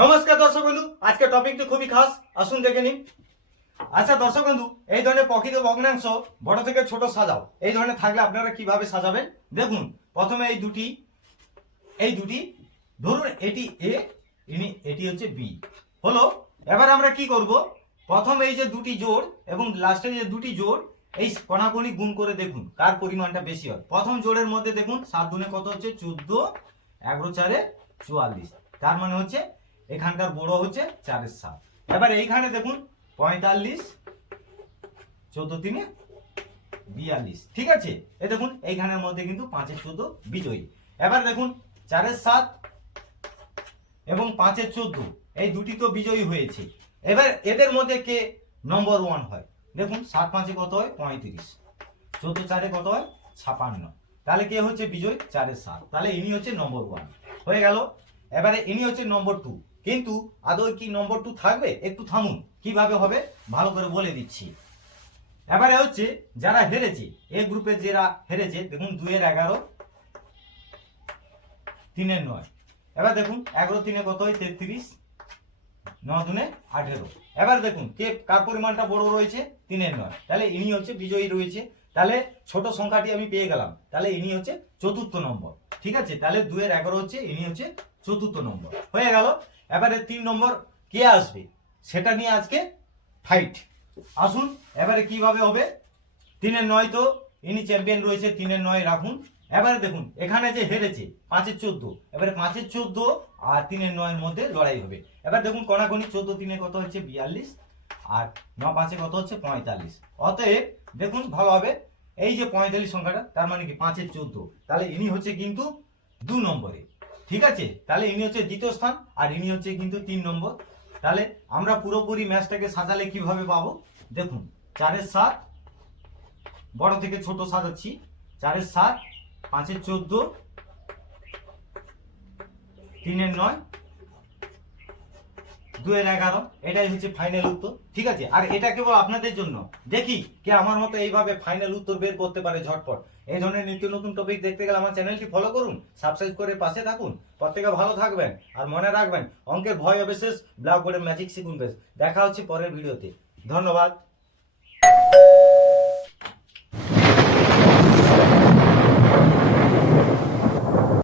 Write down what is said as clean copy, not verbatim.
নমস্কার দর্শক বন্ধু, আজকে টপিকটি খুবই খাস, আসুন দেখে নিন। আচ্ছা দর্শক বন্ধু, এই ধরনের প্রকৃত ভগ্নাংশ বড় থেকে ছোট সাজাও, এই ধরনের থাকলে আপনারা কিভাবে সাজাবেন দেখুন। প্রথমে এই দুটি ধরুন, এটি এ, এটি হচ্ছে বি হলো। এবার আমরা কি করব, প্রথম এই যে দুটি জোড় এবং লাস্টে যে দুটি জোড়, এই কণাকণি গুণ করে দেখুন কার পরিমাণটা বেশি হয়। প্রথম জোড়ের মধ্যে দেখুন 7 দুনে কত হচ্ছে 14, 11 4 44, তার মানে হচ্ছে এখানকার বড় হচ্ছে 4-7। এবার এইখানে দেখুন 45, 14 3 42, ঠিক আছে। এই দেখুন এইখানের মধ্যে কিন্তু 5-14 বিজয়ী। এবার দেখুন 4-7 এবং 5-14 এই দুটি তো বিজয়ী হয়েছে। এবার এদের মধ্যে কে নম্বর 1 হয় দেখুন। 7 5 কত হয় 35, 14 4 কত হয় 56, তাহলে কে হচ্ছে বিজয়ী 4-7, তাহলে ইনি হচ্ছে নম্বর 1 হয়ে গেল। এবারে ইনি হচ্ছে নম্বর 2, কিন্তু আদৌ কি নম্বর 2 থাকবে? একটু থামুন, কিভাবে হবে ভালো করে বলে দিচ্ছি। এবারে হচ্ছে যারা হেরেছে, এ গ্রুপে যারা হেরেছে দেখুন 2 এর 11, 3 এর 9। এবার দেখুন 11 3 কত হয় 33, 9 2 18। এবার দেখুন কে কার পরিমাণটা বড় রয়েছে 3 এর 9, তাহলে ইনি হচ্ছে বিজয়ী রয়েছে। তাহলে ছোট সংখ্যাটি আমি পেয়ে গেলাম, তাহলে ইনি হচ্ছে চতুর্থ নম্বর, ঠিক আছে। তাহলে 2 এর 11 হচ্ছে, ইনি হচ্ছে চতুর্থ নম্বর হয়ে গেল। এবারে 3 নম্বর কে আসবে সেটা নিয়ে আজকে ফাইট। আসুন এবারে কিভাবে হবে। 3 এর 9 তো ইনি চ্যাম্পিয়ন রয়েছে, 3 এর 9 রাখুন। এবারে দেখুন এখানে যে হেরেছে 5 এর 14, এবারে 5 এর 14 আর 3 এর 9 এর মধ্যে লড়াই হবে। এবার দেখুন কণাকণি 14 3 কত হচ্ছে 42 আর 9 5 কত হচ্ছে 45। অতএব দেখুন ভালো হবে, এই যে 45 সংখ্যাটা তার মানে কি 5 এর 14, তাহলে ইনি হচ্ছে কিন্তু 2 নম্বরে, ঠিক আছে। তাহলে ইনি হচ্ছে দ্বিতীয় স্থান আর ইনি হচ্ছে কিন্তু 3 নম্বর। তাহলে আমরা পুরোপুরি ম্যাচটাকে সাজালে কিভাবে পাবো দেখুন। 4 এর 7 বড় থেকে ছোট সাজাচ্ছি। 4 এর 7, 5 এর 14, 3 এর 9, 2 এর 11, এটাই হচ্ছে ফাইনাল উত্তর, ঠিক আছে। আর এটা কেবল আপনাদের জন্য, দেখি কে আমার মতো এইভাবে ফাইনাল উত্তর বের করতে পারে ঝটপট। এই ধরনের নিত্য নতুন টপিক দেখতে গেলে আমার চ্যানেলটি ফলো করুন, সাবস্ক্রাইব করে পাশে থাকুন। প্রত্যেকে ভালো থাকবেন আর মনে রাখবেন, অঙ্কের ভয় অবিশেষ ব্লগ বোর্ডের ম্যাজিক শিখুন বেশ। দেখা হচ্ছে পরের ভিডিওতে, ধন্যবাদ।